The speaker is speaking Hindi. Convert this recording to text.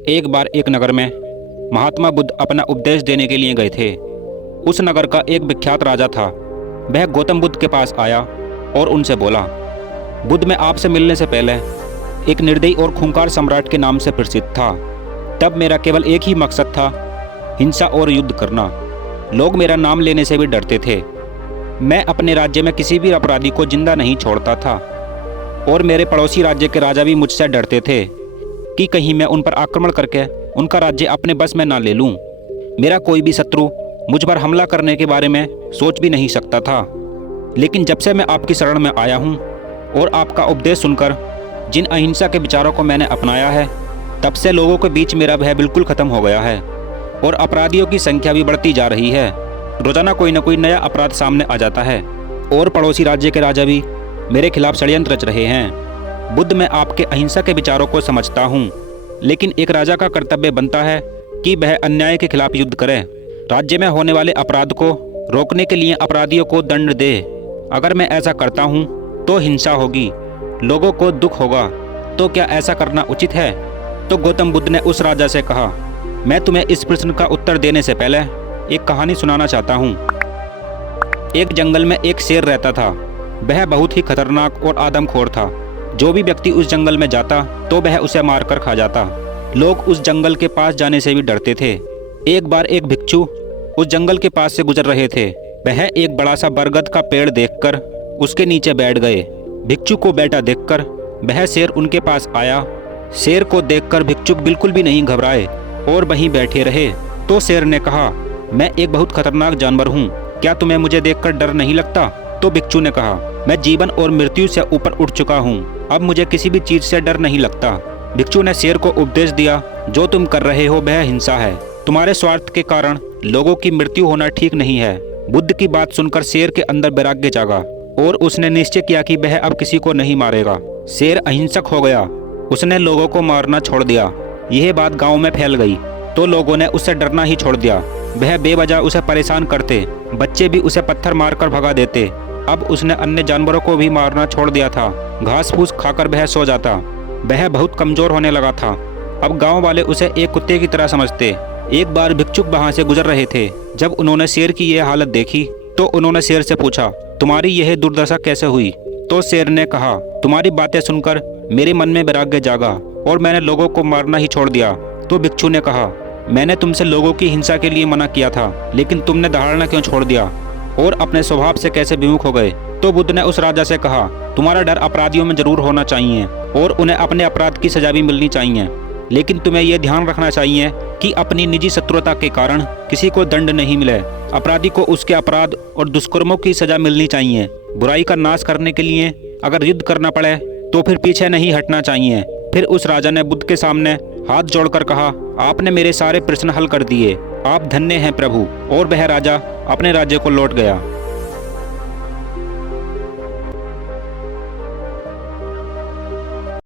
एक बार एक नगर में महात्मा बुद्ध अपना उपदेश देने के लिए गए थे। उस नगर का एक विख्यात राजा था। वह गौतम बुद्ध के पास आया और उनसे बोला, बुद्ध, मैं आपसे मिलने से पहले एक निर्दयी और खूंखार सम्राट के नाम से प्रसिद्ध था। तब मेरा केवल एक ही मकसद था, हिंसा और युद्ध करना। लोग मेरा नाम लेने से भी डरते थे। मैं अपने राज्य में किसी भी अपराधी को जिंदा नहीं छोड़ता था और मेरे पड़ोसी राज्य के राजा भी मुझसे डरते थे कि कहीं मैं उन पर आक्रमण करके उनका राज्य अपने बस में ना ले लूं। मेरा कोई भी शत्रु मुझ पर हमला करने के बारे में सोच भी नहीं सकता था। लेकिन जब से मैं आपकी शरण में आया हूं और आपका उपदेश सुनकर जिन अहिंसा के विचारों को मैंने अपनाया है, तब से लोगों के बीच मेरा भय बिल्कुल खत्म हो गया है और अपराधियों की संख्या भी बढ़ती जा रही है। रोजाना कोई न कोई नया अपराध सामने आ जाता है और पड़ोसी राज्य के राजा भी मेरे खिलाफ षड्यंत्र रच रहे हैं। बुद्ध, मैं आपके अहिंसा के विचारों को समझता हूँ, लेकिन एक राजा का कर्तव्य बनता है कि वह अन्याय के खिलाफ युद्ध करे, राज्य में होने वाले अपराध को रोकने के लिए अपराधियों को दंड दे। अगर मैं ऐसा करता हूँ तो हिंसा होगी, लोगों को दुख होगा, तो क्या ऐसा करना उचित है? तो गौतम बुद्ध ने उस राजा से कहा, मैं तुम्हें इस प्रश्न का उत्तर देने से पहले एक कहानी सुनाना चाहता हूँ। एक जंगल में एक शेर रहता था। वह बहुत ही खतरनाक और आदमखोर था। जो भी व्यक्ति उस जंगल में जाता तो वह उसे मारकर खा जाता। लोग उस जंगल के पास जाने से भी डरते थे। एक बार एक भिक्षु उस जंगल के पास से गुजर रहे थे। वह एक बड़ा सा बरगद का पेड़ देखकर उसके नीचे बैठ गए। भिक्षु को बैठा देखकर वह शेर उनके पास आया। शेर को देखकर भिक्षुक बिल्कुल भी नहीं घबराए और वहीं बैठे रहे। तो शेर ने कहा, मैं एक बहुत खतरनाक जानवर हूँ, क्या तुम्हें मुझे देखकर डर नहीं लगता? तो भिक्षु ने कहा, मैं जीवन और मृत्यु से ऊपर उठ चुका हूँ, अब मुझे किसी भी चीज से डर नहीं लगता। भिक्षु ने शेर को उपदेश दिया, जो तुम कर रहे हो वह हिंसा है। तुम्हारे स्वार्थ के कारण लोगों की मृत्यु होना ठीक नहीं है। बुद्ध की बात सुनकर शेर के अंदर वैराग्य जागा और उसने निश्चय किया कि वह अब किसी को नहीं मारेगा। शेर अहिंसक हो गया। उसने लोगों को मारना छोड़ दिया। यह बात गांव में फैल गई तो लोगों ने उससे डरना ही छोड़ दिया। वह बेवजह उसे परेशान करते, बच्चे भी उसे पत्थर मारकर भगा देते। अब उसने अन्य जानवरों को भी मारना छोड़ दिया था। घास फूस खाकर वह सो जाता। वह बहुत कमजोर होने लगा था। अब गांव वाले उसे एक कुत्ते की तरह समझते। एक बार भिक्षुक वहां से गुजर रहे थे। जब उन्होंने शेर की यह हालत देखी तो उन्होंने शेर से पूछा, तुम्हारी यह दुर्दशा कैसे हुई? तो शेर ने कहा, तुम्हारी बातें सुनकर मेरे मन में वैराग्य जागा और मैंने लोगों को मारना ही छोड़ दिया। तो भिक्षु ने कहा, मैंने तुमसे लोगों की हिंसा के लिए मना किया था, लेकिन तुमने दहाड़ना क्यों छोड़ दिया और अपने स्वभाव से कैसे विमुख हो गए? तो बुद्ध ने उस राजा से कहा, तुम्हारा डर अपराधियों में जरूर होना चाहिए और उन्हें अपने अपराध की सजा भी मिलनी चाहिए, लेकिन तुम्हें यह ध्यान रखना चाहिए कि अपनी निजी शत्रुता के कारण किसी को दंड नहीं मिले। अपराधी को उसके अपराध और दुष्कर्मों की सजा मिलनी चाहिए। बुराई का नाश करने के लिए अगर युद्ध करना पड़े तो फिर पीछे नहीं हटना चाहिए। फिर उस राजा ने बुद्ध के सामने हाथ जोड़कर कहा, आपने मेरे सारे प्रश्न हल कर दिए, आप धन्य हैं प्रभु। और वह राजा अपने राज्य को लौट गया।